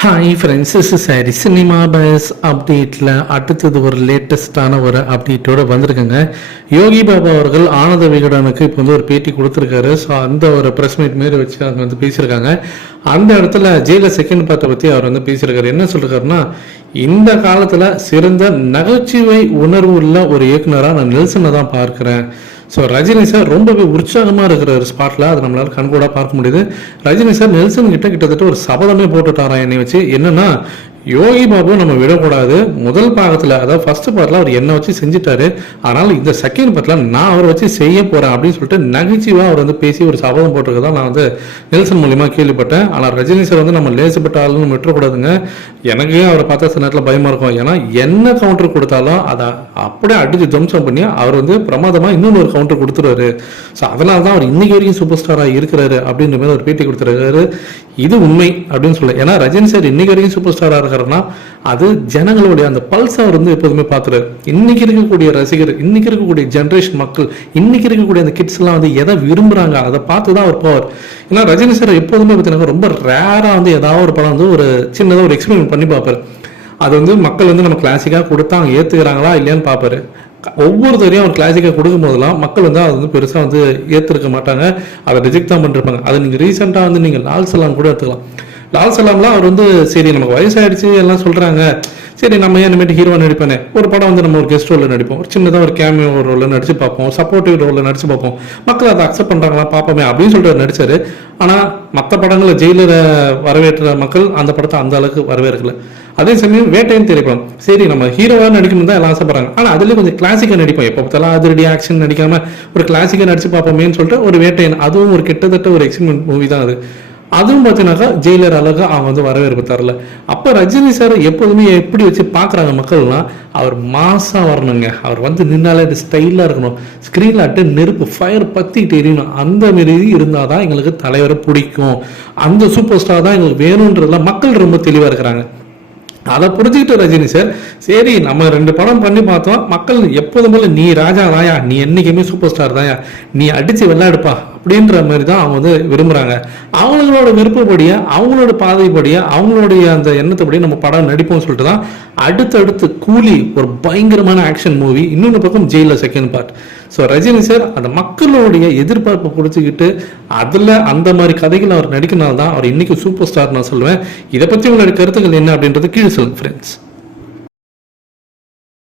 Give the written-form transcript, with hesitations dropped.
Hi friends, is sorry cinema bus அப்டேட்டில் அடுத்தது ஒரு லேட்டஸ்டான ஒரு அப்டேட்டோடு வந்திருக்குங்க. யோகி பாபா அவர்கள் ஆனந்த விகடனுக்கு இப்போ ஒரு பேட்டி கொடுத்துருக்காரு. ஸோ அந்த ஒரு ப்ரெஸ் மீட் மாரி வச்சு அவங்க பேசியிருக்காங்க. அந்த இடத்துல ஜெயில செகண்ட் பார்ட்டை பற்றி அவர் பேசியிருக்காரு. என்ன சொல்லிருக்காருன்னா, இந்த காலத்தில் சிறந்த நகைச்சுவை உணர்வு உள்ள ஒரு இயக்குனராக நான் நெல்சனை தான் பார்க்குறேன். ஸோ ரஜினி சார் ரொம்பவே உற்சாகமாக இருக்கிற ஒரு ஸ்பாட்டில் அதை நம்மளால் கண்கூடாக பார்க்க முடியுது. ரஜினி சார் நெல்சன் கிட்டத்தட்ட ஒரு சபதமே போட்டுட்டாராம் என்னை வச்சு. என்னன்னா, யோகி பாபு நம்ம விடக்கூடாது. முதல் பாகத்தில், அதாவது ஃபர்ஸ்ட் பார்ட்டில் அவர் என்னை வச்சு செஞ்சுட்டாரு, ஆனால் இந்த செகண்ட் பார்ட்டில் நான் அவரை வச்சு செய்ய போகிறேன் அப்படின்னு சொல்லிட்டு நகைச்சுவாக அவர் பேசி ஒரு சபதம் போட்டிருக்கதா நான் நெல்சன் மூலியமாக கேள்விப்பட்டேன். ஆனால் ரஜினி சார் நம்ம லேசப்பட்ட ஆளுன்னு விட்டுறக்கூடாதுங்க. எனக்கு அவரை பார்த்தா சில நேரத்தில் பயமாக இருக்கும். ஏன்னா என்ன கவுண்டர் கொடுத்தாலும் அதை அப்படியே அடிச்சு துவம்சம் பண்ணி அவர் பிரமாதமாக இன்னொன்று ஒரு கவுண்டர் கொடுத்துருவாரு. ஸோ அதனால தான் அவர் இன்னைக்கு வரைக்கும் சூப்பர் ஸ்டாராக இருக்கிறாரு அப்படின்ற மாதிரி ஒரு பேட்டி கொடுத்துருக்காரு. இது உண்மை அப்படின்னு சொல்ல. ஏன்னா ரஜினி சார் இன்னைக்கு வரைக்கும் சூப்பர் ஸ்டாராக இருக்காருன்னா அது ஜனங்களுடைய அந்த பல்ஸ் அவர் எப்போதுமே பார்த்துறாரு. இன்னைக்கு இருக்கக்கூடிய ரசிகர், இன்னைக்கு இருக்கக்கூடிய ஜென்ரேஷன் மக்கள், இன்னைக்கு இருக்கக்கூடிய அந்த கிட்ஸ் எல்லாம் எதை விரும்புறாங்க அதை பார்த்து தான் அவர் போவார். ஏன்னா ரஜினி சார் எப்போதுமே பார்த்தீங்கன்னா ரொம்ப ரேரா ஏதாவது ஒரு படம் ஒரு சின்னதாக ஒரு எக்ஸ்பெரிமெண்ட் பண்ணி பார்ப்பாரு. அது மக்கள் நம்ம கிளாசிக்காக கொடுத்தா அவங்க ஏற்றுக்கிறாங்களா இல்லையான்னு பார்ப்பாரு. ஒவ்வொருத்தரையும் அவர் கிளாசிக்காக கொடுக்கும் போதெல்லாம் மக்கள் அதை பெருசாக ஏற்றிருக்க மாட்டாங்க, அதை ரிஜெக்ட் தான் பண்ணிருப்பாங்க. அதை நீங்கள் ரீசெண்டாக நீங்கள் லால் சலாம் கூட எடுத்துக்கலாம். லால் சலாம்லாம் அவர் சரி நமக்கு வயசாயிடுச்சு எல்லாம் சொல்கிறாங்க, சரி நம்ம ஏன் இனிமேட்டு ஹீரோவாக நடிப்பேனே, ஒரு படம் நம்ம ஒரு கெஸ்ட் ரோலில் நடிப்போம், ஒரு சின்னதாக ஒரு கேமியோ ரோலில் நடிச்சு பார்ப்போம், சப்போர்ட்டிவ் ரோலில் நடிச்சு பார்ப்போம், மக்கள் அதை அக்செப்ட் பண்ணுறாங்களா பார்ப்போமே அப்படின்னு சொல்லிட்டு அவர் நடிச்சாரு. ஆனால் மற்ற படங்களில் ஜெயிலரை வரவேற்ற மக்கள் அந்த படத்தை அந்த அளவுக்கு வரவேற்கல. அதே சமயம் வேட்டையின் திரைப்படம், சரி நம்ம ஹீரோவாக நடிக்கணும் தான் எல்லாம் ஆசைப்படுறாங்க, ஆனால் அதுலேயே கொஞ்சம் கிளாசிக்காக நடிப்போம், எப்போ பார்த்தாலும் அதிரடி ஆக்ஷன் நடிக்காம ஒரு கிளாசிக்காக நடிச்சு பார்ப்போமேன்னு சொல்லிட்டு ஒரு வேட்டையன், அதுவும் ஒரு கிட்டத்தட்ட ஒரு எக்ஸ்பெரிமெண்ட் மூவி தான் அது. அதுவும் பார்த்தீங்கன்னாக்கா ஜெயிலர் அளவுக்கு அவங்க வரவேற்பு தரல. அப்போ ரஜினி சார் எப்போதுமே எப்படி வச்சு பார்க்குறாங்க மக்கள்னா, அவர் மாசா வரணுங்க, அவர் நின்னாலே ஸ்டைலாக இருக்கணும், ஸ்க்ரீனில் அட்டு நெருப்பு ஃபயர் பற்றிக்கிட்டு எரியணும், அந்த மாரி இருந்தால் தான் எங்களுக்கு தலைவரை பிடிக்கும், அந்த சூப்பர் ஸ்டார் தான் எங்களுக்கு வேணுன்றதுல மக்கள் ரொம்ப தெளிவாக இருக்கிறாங்க. அதை புரிஞ்சுக்கிட்டு ரஜினி சார், சரி நம்ம 2 படம் பண்ணி பார்த்தோம், மக்கள் எப்போதும் போல நீ ராஜா தாயா, நீ என்னைக்குமே சூப்பர் ஸ்டார் தாயா, நீ அடிச்சு விளையாடுப்பா அப்படின்ற மாதிரி தான் அவங்க விரும்புகிறாங்க. அவங்களோட விருப்பப்படியா, அவங்களோட பாதைப்படியா, அவங்களுடைய அந்த எண்ணத்தைப்படியே நம்ம படம் நடிப்போம்னு சொல்லிட்டு தான் அடுத்தடுத்து கூலி ஒரு பயங்கரமான ஆக்ஷன் மூவி, இன்னொன்று பக்கம் Jailer second part. So Rajini sir அந்த மக்களுடைய எதிர்பார்ப்பை புரிச்சுக்கிட்டு அதில் அந்த மாதிரி கதைகள் அவர் நடிக்கிறனால தான் அவர் இன்னைக்கு சூப்பர் ஸ்டார் நான் சொல்லுவேன். இதை பற்றி உங்களுடைய கருத்துக்கள் என்ன அப்படின்றது கீழே சொல்லுங்க ஃப்ரெண்ட்ஸ்.